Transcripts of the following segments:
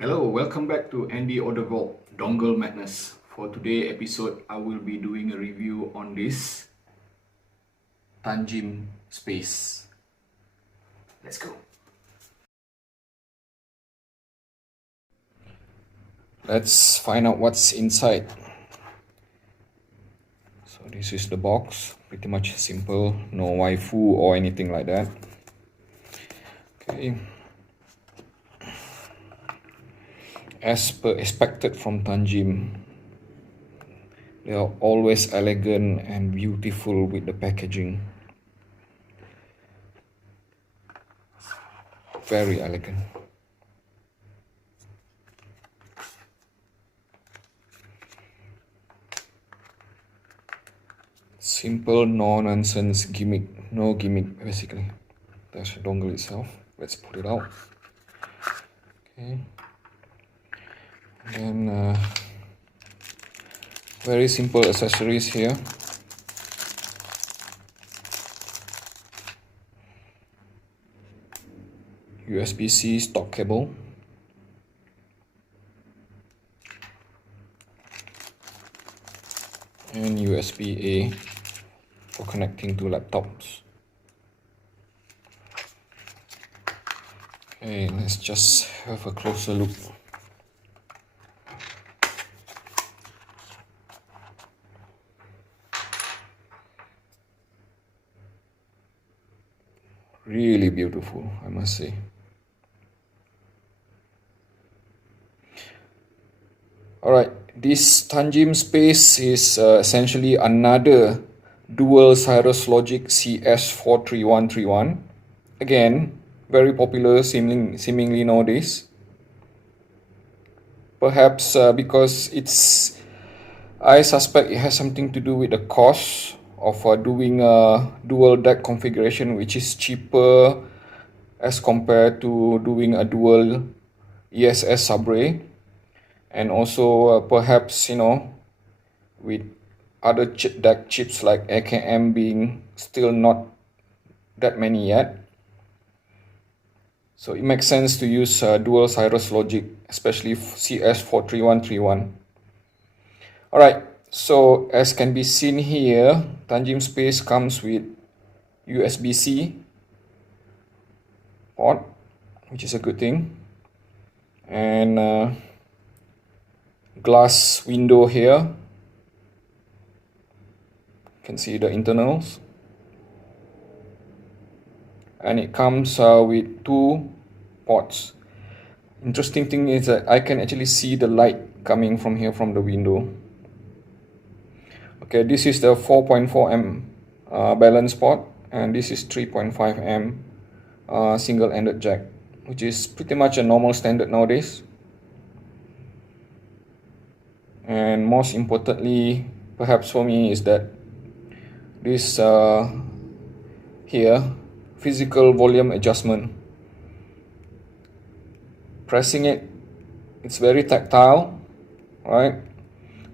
Hello, welcome back to Andy Audible Dongle Madness. For today's episode, I will be doing a review on this Tanchjim Space. Let's go. Let's find out what's inside. So this is the box, pretty much simple, no waifu or anything like that. Okay. As per expected from Tanchjim, they are always elegant and beautiful with the packaging. Very elegant. Simple, no-nonsense gimmick, no gimmick basically. That's the dongle itself. Let's put it out. Okay. And then very simple accessories here. USB-C stock cable. And USB-A for connecting to laptops. Okay, let's just have a closer look. Really beautiful, I must say. Alright, this Tanchjim Space is essentially another dual Cirrus Logic CS43131. Again, very popular seemingly nowadays. Perhaps because I suspect it has something to do with the cost of doing a dual DAC configuration, which is cheaper as compared to doing a dual ESS subarray. And also perhaps, with other DAC chips like AKM being still not that many yet. So it makes sense to use dual Cirrus Logic, especially CS43131. Alright, so as can be seen here, Tanchjim Space comes with USB-C port, which is a good thing. And glass window here. You can see the internals. And it comes with two ports. Interesting thing is that I can actually see the light coming from here from the window. Okay, this is the 4.4 M balance port, and this is 3.5 M single-ended jack, which is pretty much a normal standard nowadays. And most importantly, perhaps for me, is that this here, physical volume adjustment. Pressing it, it's very tactile, right?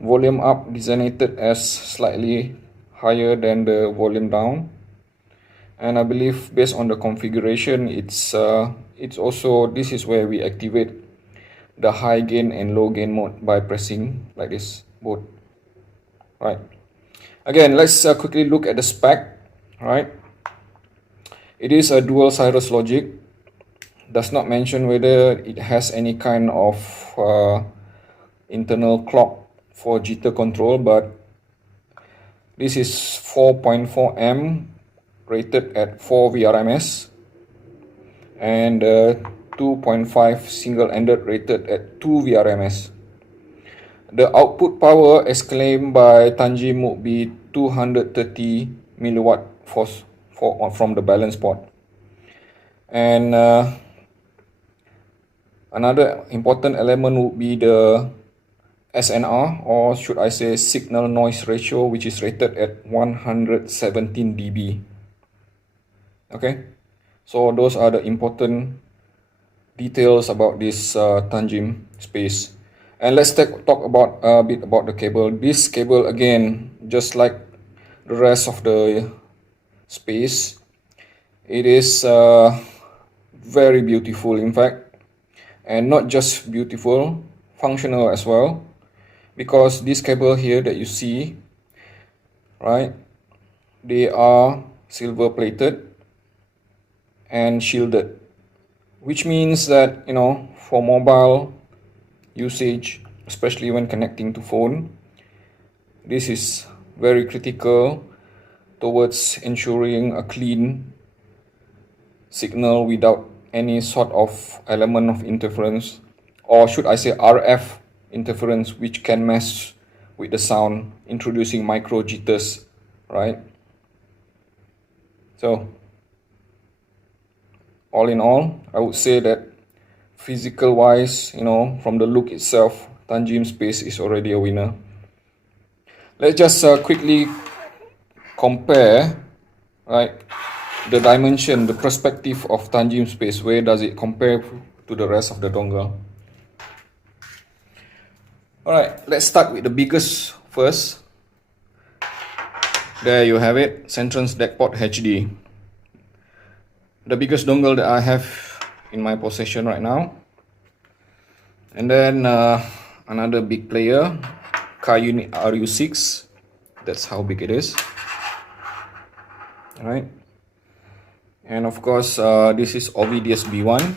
Volume up designated as slightly higher than the volume down. And I believe based on the configuration, it's also, this is where we activate the high gain and low gain mode by pressing like this both. Right. Again, let's quickly look at the spec. Right. It is a dual Cirrus Logic. Does not mention whether it has any kind of internal clock for jitter control, but this is 4.4 M rated at 4 VRMS and 2.5 single-ended rated at 2 VRMS. The output power as claimed by Tanchjim would be 230 milliwatt force from the balance port. And another important element would be the SNR, or should I say signal noise ratio, which is rated at 117 dB. Okay, so those are the important details about this Tanchjim Space. And let's talk about a bit about the cable. This cable, again, just like the rest of the Space, it is very beautiful, in fact. and not just beautiful, functional as well, because this cable here that you see, right, they are silver plated and shielded, which means that, you know, for mobile usage, especially when connecting to phone, this is very critical towards ensuring a clean signal without any sort of element of interference, or should I say RF interference, which can mess with the sound, introducing micro jitters, right? So all in all, I would say that physical wise, you know, from the look itself, Tanchjim Space is already a winner. Let's just quickly compare, right, the dimension, the perspective of Tanchjim Space. Where does it compare to the rest of the dongle? Alright, let's start with the biggest first. There you have it, Centrance DAC port HD. The biggest dongle that I have in my possession right now. And then another big player, K-Unit RU6. That's how big it is. Alright. And of course, this is OVDS B1.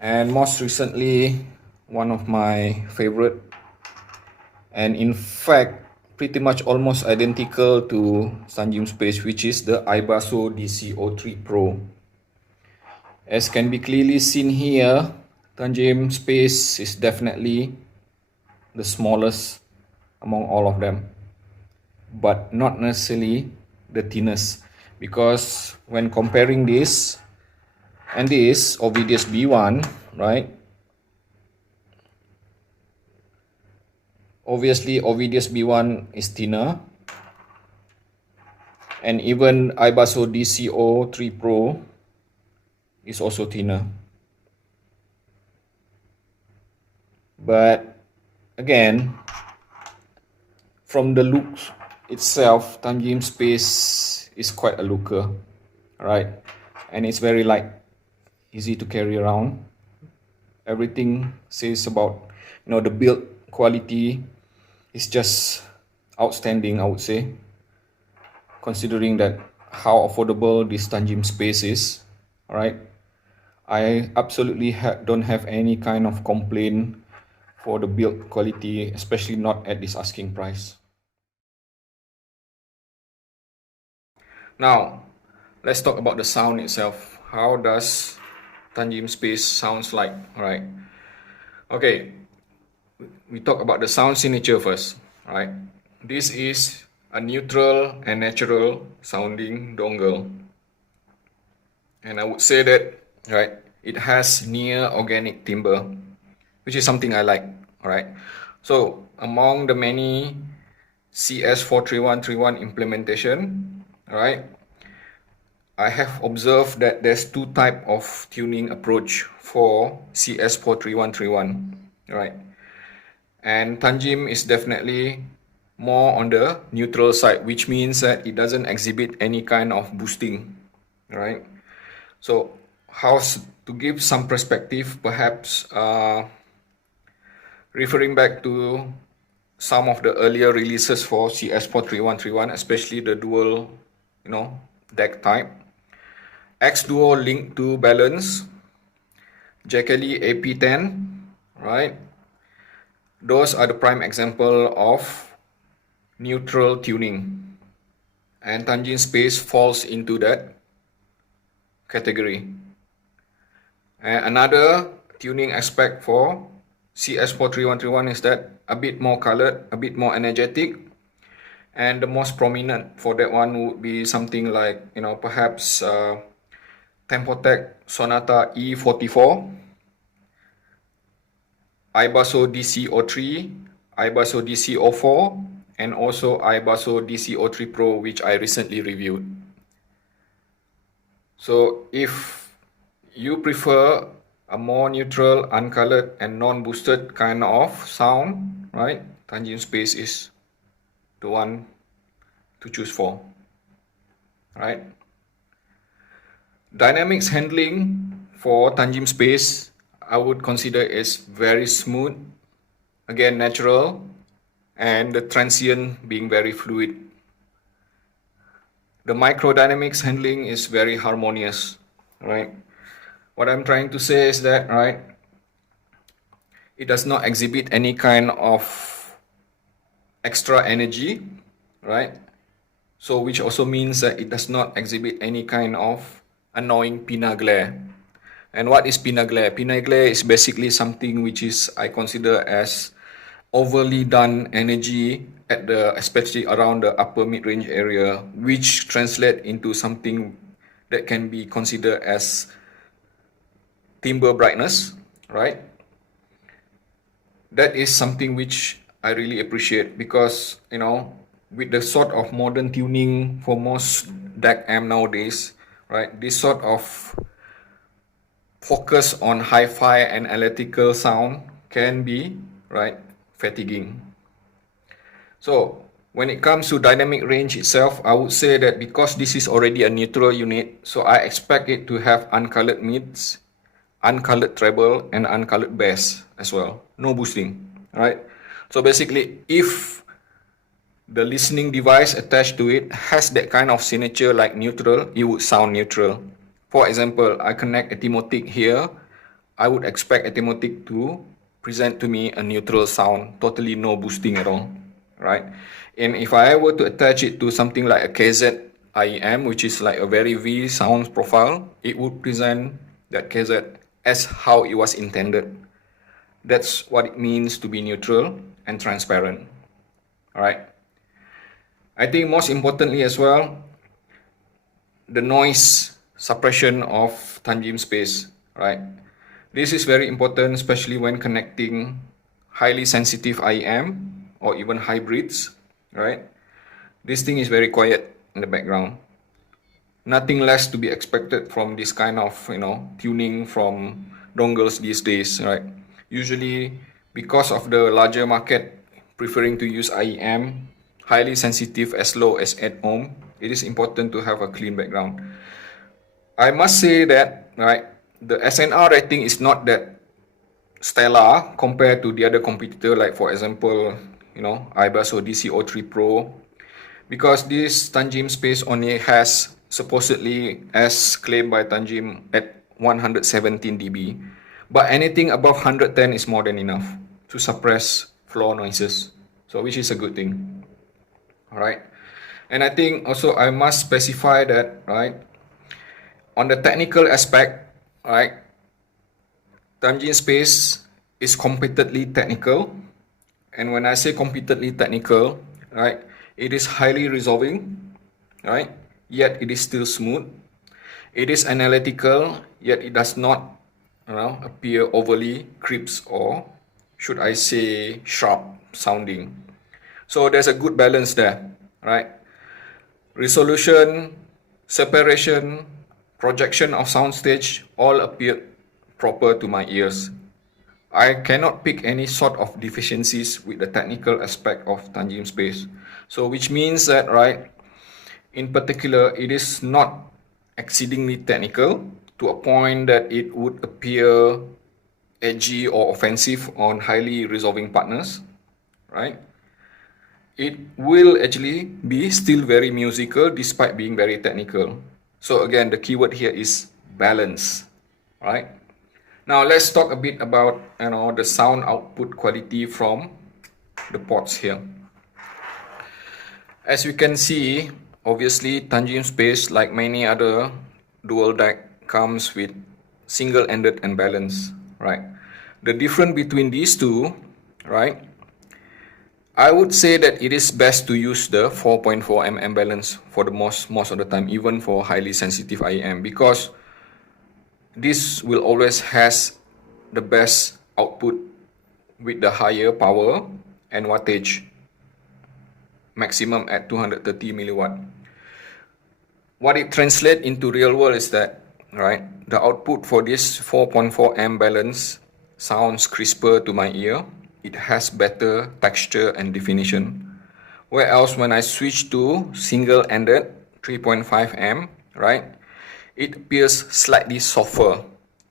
And most recently, one of my favorite, and in fact, pretty much almost identical to Tanchjim Space, which is the iBasso DC03 Pro. As can be clearly seen here, Tanchjim Space is definitely the smallest among all of them, but not necessarily the thinnest, because when comparing this and this OVDS B1, right, obviously OVDS B1 is thinner, and even iBasso DC03 Pro is also thinner. But again, from the looks itself, Tanchjim Space is quite a looker, right? And it's very light, easy to carry around. Everything says about, you know, the build quality is just outstanding, I would say, considering that how affordable this Tanchjim Space is. All right, I absolutely don't have any kind of complaint for the build quality, especially not at this asking price. Now, let's talk about the sound itself. How does Tanchjim Space sounds like? All right. Okay, we talk about the sound signature first. Right. This is a neutral and natural sounding dongle, and I would say that, right, it has near organic timbre, which is something I like. All right. So among the many CS43131 implementation, all right, I have observed that there's two types of tuning approach for CS43131, right? And Tanchjim is definitely more on the neutral side, which means that it doesn't exhibit any kind of boosting, right? So, to give some perspective, perhaps referring back to some of the earlier releases for CS43131, especially the dual, you know, DAC type, X Duo Link to Balance, Jackeley AP10, right? Those are the prime example of neutral tuning, and Tanchjim Space falls into that category. And another tuning aspect for CS43131 is that a bit more colored, a bit more energetic, and the most prominent for that one would be something like, you know, perhaps Tempotec Sonata E44, iBasso DC03, iBasso DC04, and also iBasso DC03 Pro, which I recently reviewed. So if you prefer a more neutral, uncolored, and non-boosted kind of sound, right, Tanchjim Space is the one to choose for, right? Dynamics handling for Tanchjim Space, I would consider is very smooth, again natural, and the transient being very fluid. The microdynamics handling is very harmonious, right? What I'm trying to say is that, right, it does not exhibit any kind of extra energy, right? So which also means that it does not exhibit any kind of annoying pinna glare. And what is pinna glare? Pinna glare is basically something which is I consider as overly done energy at the, especially around the upper mid-range area, which translate into something that can be considered as timber brightness, right? That is something which I really appreciate because, you know, with the sort of modern tuning for most DAC amp nowadays, right, this sort of focus on hi-fi and analytical sound can be, right, fatiguing. So when it comes to dynamic range itself, I would say that because this is already a neutral unit, so I expect it to have uncolored mids, uncolored treble, and uncolored bass as well. No boosting, right? So basically, if the listening device attached to it has that kind of signature like neutral, it would sound neutral. For example, I connect Etymotic here, I would expect Etymotic to present to me a neutral sound, totally no boosting at all, right? And if I were to attach it to something like a KZ IEM, which is like a very V sound profile, it would present that KZ as how it was intended. That's what it means to be neutral and transparent, all right? I think most importantly as well, the noise suppression of Tanchjim Space, right? This is very important, especially when connecting highly sensitive IEM or even hybrids, right? This thing is very quiet in the background. Nothing less to be expected from this kind of, you know, tuning from dongles these days, right? Usually, because of the larger market preferring to use IEM, highly sensitive as low as 8 ohm, it is important to have a clean background. I must say that, right, the SNR rating is not that stellar compared to the other competitor, like for example, you know, IBAS or DC03 Pro, because this Tanchjim Space only has supposedly, as claimed by Tanchjim, at 117 dB, but anything above 110 is more than enough to suppress floor noises, so which is a good thing. All right, and I think also I must specify that, right, on the technical aspect, right, Tanchjim Space is completely technical, and when I say completely technical, right, it is highly resolving, right, yet it is still smooth. It is analytical, yet it does not, you know, appear overly crisp or, should I say, sharp sounding. So there's a good balance there, right? Resolution, separation, projection of soundstage all appeared proper to my ears. I cannot pick any sort of deficiencies with the technical aspect of Tanchjim Space. So which means that, right, in particular, it is not exceedingly technical to a point that it would appear edgy or offensive on highly resolving partners, right? It will actually be still very musical despite being very technical. So again, the keyword here is balance, right? Now let's talk a bit about, you know, the sound output quality from the ports here. As we can see, obviously Tanchjim Space, like many other dual DAC, comes with single-ended and balance, right? The difference between these two, right, I would say that it is best to use the 4.4 mm balance for the most of the time, even for highly sensitive IEM, because this will always has the best output with the higher power and wattage, maximum at 230 milliwatt. What it translates into real world is that, right, the output for this 4.4 mm balance sounds crisper to my ear. It has better texture and definition. Whereas when I switch to single-ended 3.5 mm, right, it appears slightly softer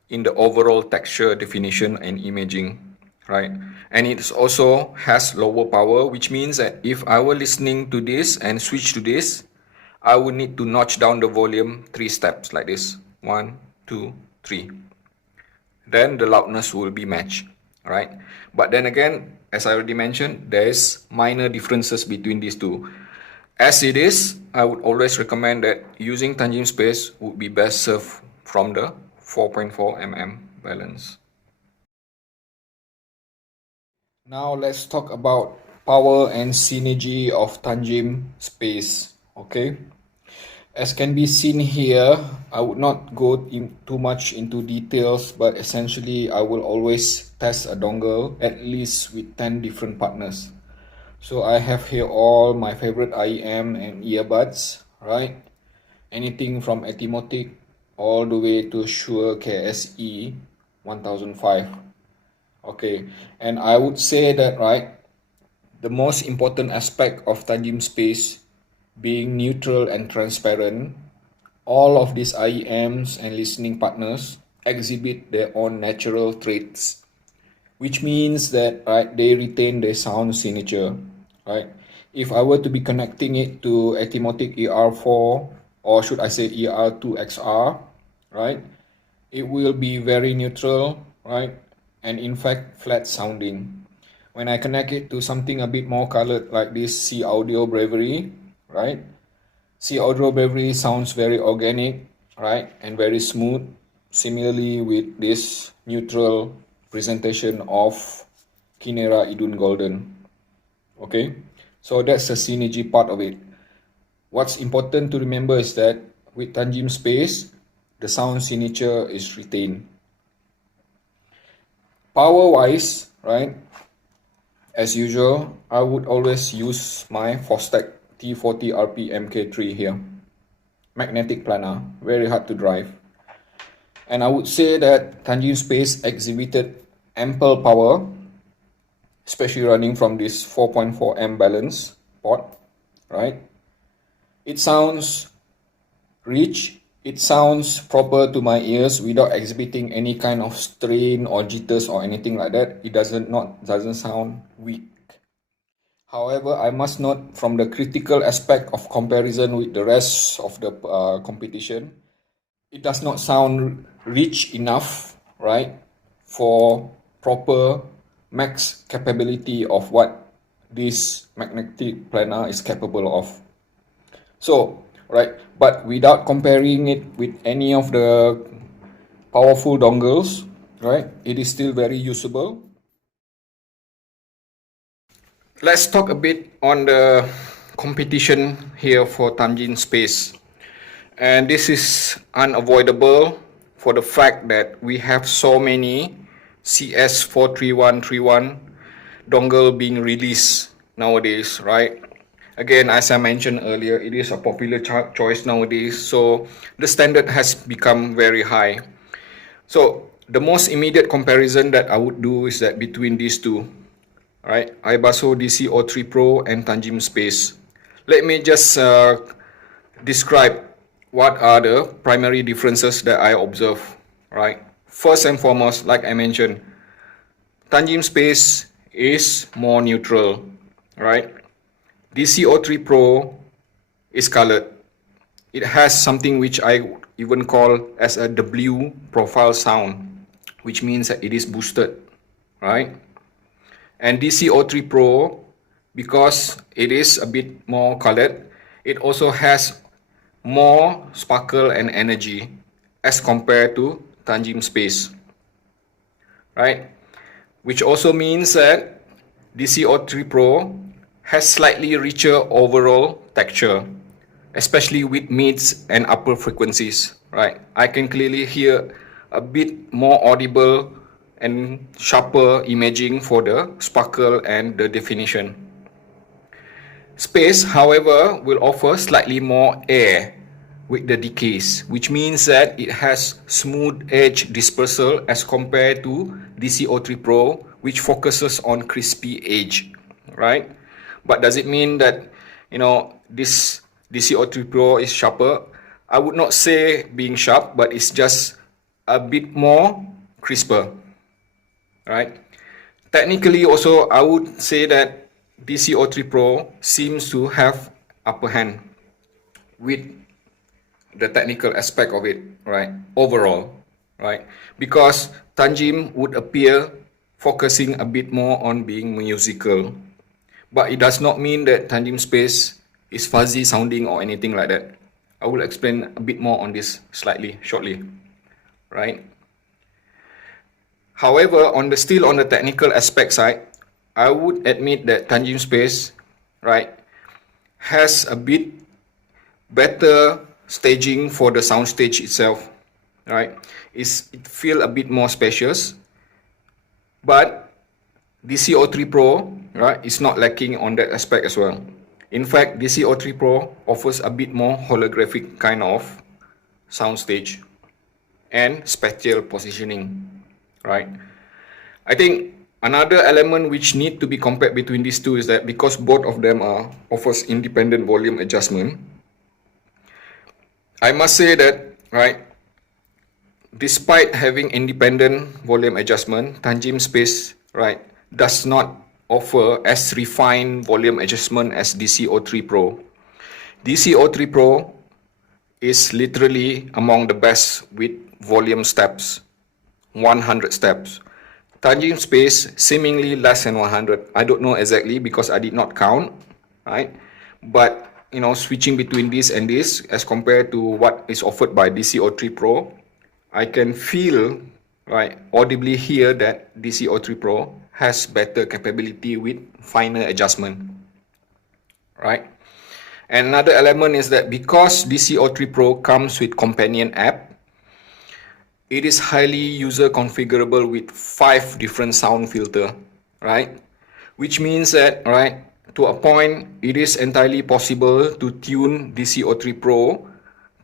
in the overall texture, definition and imaging, right? And it also has lower power, which means that if I were listening to this and switch to this, I would need to notch down the volume 3 steps like this. 1, 2, 3. Then the loudness will be matched, right? But then again, as I already mentioned, there's minor differences between these two. As it is, I would always recommend that using Tanchjim Space would be best served from the 4.4 mm balance. Now let's talk about power and synergy of Tanchjim Space. Okay, as can be seen here, I would not go too much into details, but essentially I will always test a dongle at least with 10 different partners. So I have here all my favorite IEM and earbuds, right? Anything from Etimotic all the way to Shure KSE 1005. Okay, and I would say that, right, the most important aspect of Tanchjim Space being neutral and transparent, all of these IEMs and listening partners exhibit their own natural traits, which means that, right, they retain their sound signature, right? If I were to be connecting it to Etimotic ER4, or should I say ER2XR, right, it will be very neutral, right, and in fact flat sounding. When I connect it to something a bit more colored like this C Audio Bravery, right, C Audio Bravery sounds very organic, right, and very smooth. Similarly with this neutral presentation of Kinera Idun Golden. Okay, so that's the synergy part of it. What's important to remember is that with Tanchjim Space, the sound signature is retained. Power wise, right, as usual, I would always use my Fostec T40 RP MK3 here. Magnetic planar, very hard to drive. And I would say that Tanchjim Space exhibited ample power, especially running from this 4.4 M balance port, right? It sounds rich, it sounds proper to my ears without exhibiting any kind of strain or jitters or anything like that. It doesn't sound weak. However, I must note from the critical aspect of comparison with the rest of the competition, it does not sound rich enough, right, for proper max capability of what this magnetic planar is capable of. So, right, but without comparing it with any of the powerful dongles, right, it is still very usable. Let's talk a bit on the competition here for Tanchjim Space. And this is unavoidable for the fact that we have so many CS43131 dongle being released nowadays, right? Again, as I mentioned earlier, it is a popular choice nowadays, so the standard has become very high. So the most immediate comparison that I would do is that between these two, right, iBasso DC03 Pro and Tanchjim Space. Let me just describe what are the primary differences that I observe, right? First and foremost, like I mentioned, Tanchjim Space is more neutral, right? DC03 Pro is colored. It has something which I even call as a W profile sound, which means that it is boosted, right? And DC03 Pro, because it is a bit more colored, it also has more sparkle and energy as compared to Tanchjim Space, right? Which also means that DC03 Pro has slightly richer overall texture, especially with mids and upper frequencies, right? I can clearly hear a bit more audible and sharper imaging for the sparkle and the definition. Space, however, will offer slightly more air with the decays, which means that it has smooth edge dispersal as compared to DC03 Pro, which focuses on crispy edge, right? But does it mean that, you know, this DC03 Pro is sharper? I would not say being sharp, but it's just a bit more crisper, right? Technically also, I would say that DC03 Pro seems to have upper hand with the technical aspect of it, right? Overall, right? Because Tanchjim would appear focusing a bit more on being musical, but it does not mean that Tanchjim Space is fuzzy sounding or anything like that. I will explain a bit more on this shortly, right? However, still on the technical aspect side, I would admit that Tanchjim Space, right, has a bit better staging for the soundstage itself, right? It feels a bit more spacious, but DC03 Pro, right, is not lacking on that aspect as well. In fact, DC03 Pro offers a bit more holographic kind of soundstage and spatial positioning, right? I think another element which need to be compared between these two is that because both of them offers independent volume adjustment, I must say that, right, despite having independent volume adjustment, Tanchjim Space, right, does not offer as refined volume adjustment as DC03 Pro. DC03 Pro is literally among the best with volume steps, 100 steps. Tanchjim Space seemingly less than 100. I don't know exactly because I did not count, right? But you know, switching between this and this as compared to what is offered by DC03 Pro, I can feel, right, audibly hear that DC03 Pro has better capability with finer adjustment, right? And another element is that because DC03 Pro comes with companion app, it is highly user configurable with 5 different sound filter, right? Which means that, right, to a point, it is entirely possible to tune DC03 Pro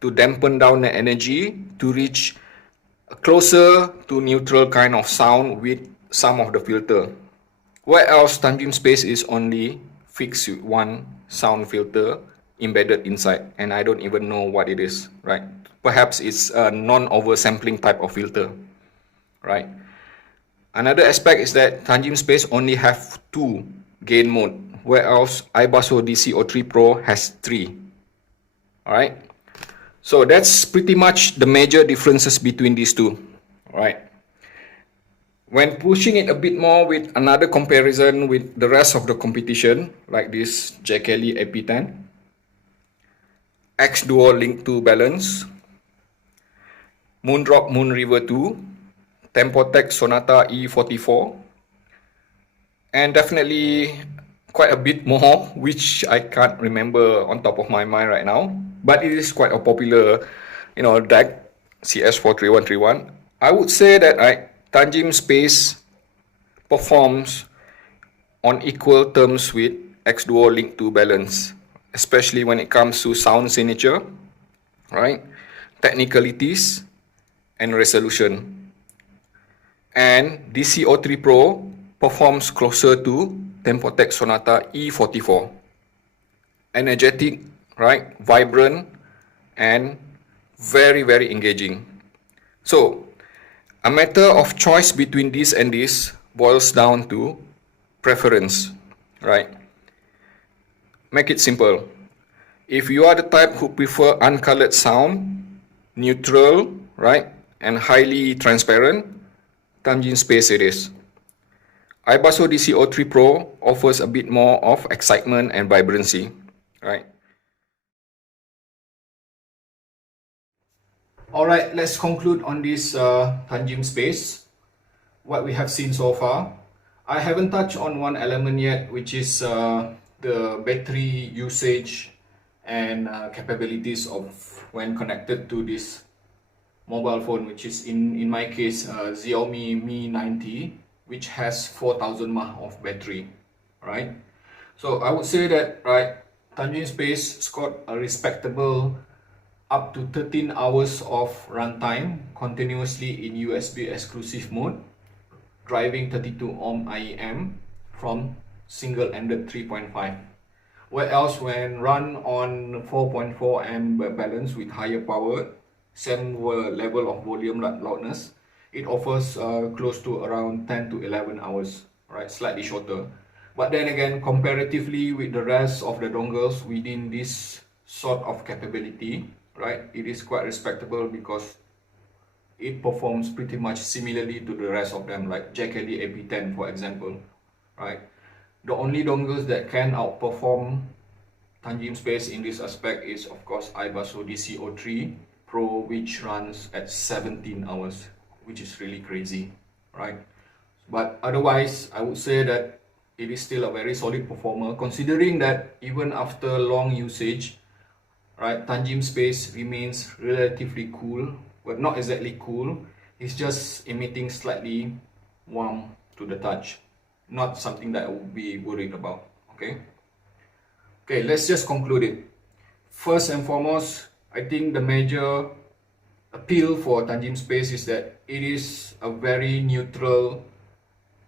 to dampen down the energy to reach closer to neutral kind of sound with some of the filter. Where else Tanchjim Space is only fixed with one sound filter embedded inside, and I don't even know what it is, right? Perhaps it's a non-oversampling type of filter, right? Another aspect is that Tanchjim Space only have 2 gain mode, whereas iBasso DC03 Pro has 3. Alright, so that's pretty much the major differences between these two. Alright, when pushing it a bit more with another comparison with the rest of the competition, like this Jack Kelly AP10, X Duo Link 2 Balance, Moondrop Moon River 2, Tempotech Sonata E44, and definitely quite a bit more, which I can't remember on top of my mind right now, but it is quite a popular, you know, DAC, CS43131. I would say that Tanchjim Space performs on equal terms with X Duo Link 2 Balance, especially when it comes to sound signature, right, technicalities, and resolution. And DC03 Pro performs closer to Tempotech Sonata E44. Energetic, right, vibrant, and very, very engaging. So, a matter of choice between this and this boils down to preference, right? Make it simple. If you are the type who prefer uncolored sound, neutral, right, and highly transparent, Tanchjim Space it is. iBasso DC03 Pro offers a bit more of excitement and vibrancy, right? Alright, let's conclude on this Tanchjim Space, what we have seen so far. I haven't touched on one element yet, which is the battery usage and capabilities of when connected to this mobile phone, which is in my case Xiaomi Mi 90, which has 4000 mAh of battery, right? So I would say that, right, Tanchjim Space scored a respectable up to 13 hours of runtime continuously in USB exclusive mode, driving 32 ohm IEM from single-ended 3.5. Where else when run on 4.4 amp balance with higher power, same level of volume loudness, it offers close to around 10 to 11 hours, right? Slightly shorter. But then again, comparatively with the rest of the dongles within this sort of capability, right, it is quite respectable because it performs pretty much similarly to the rest of them, like JKD AP10 for example, right? The only dongles that can outperform Tanchjim Space in this aspect is of course HiFiGo DC03 Pro, which runs at 17 hours, which is really crazy, right? But otherwise, I would say that it is still a very solid performer, considering that even after long usage, right, Tanchjim Space remains relatively cool, but not exactly cool. It's just emitting slightly warm to the touch. Not something that I would be worried about, okay? Okay, let's just conclude it. First and foremost, I think the major appeal for Tanchjim Space is that it is a very neutral,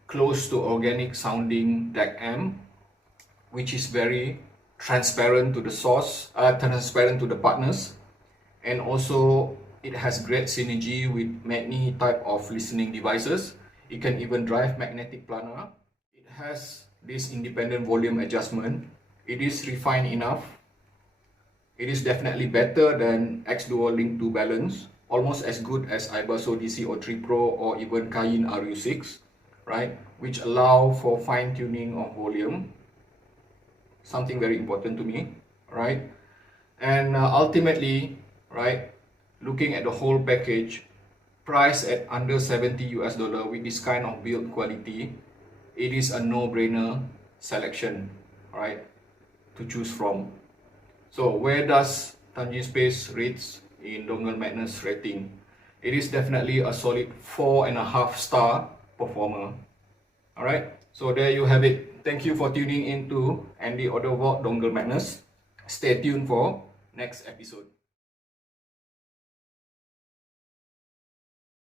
close to organic sounding DAC amp, which is very transparent to the source, transparent to the partners, and also it has great synergy with many type of listening devices. It can even drive magnetic planar. It has this independent volume adjustment. It is refined enough. It is definitely better than X-Duo Link 2 balance, almost as good as HiFiGo DC03 Pro or even Kayin RU6, right, which allow for fine-tuning of volume, something very important to me, right? And ultimately, right, looking at the whole package, priced at under $70 with this kind of build quality, it is a no-brainer selection, right, to choose from. So where does Tanchjim Space rates in Dongle Madness rating? It is definitely a solid 4.5 star performer. Alright, so there you have it. Thank you for tuning in to Andy Otterwald Dongle Madness. Stay tuned for next episode.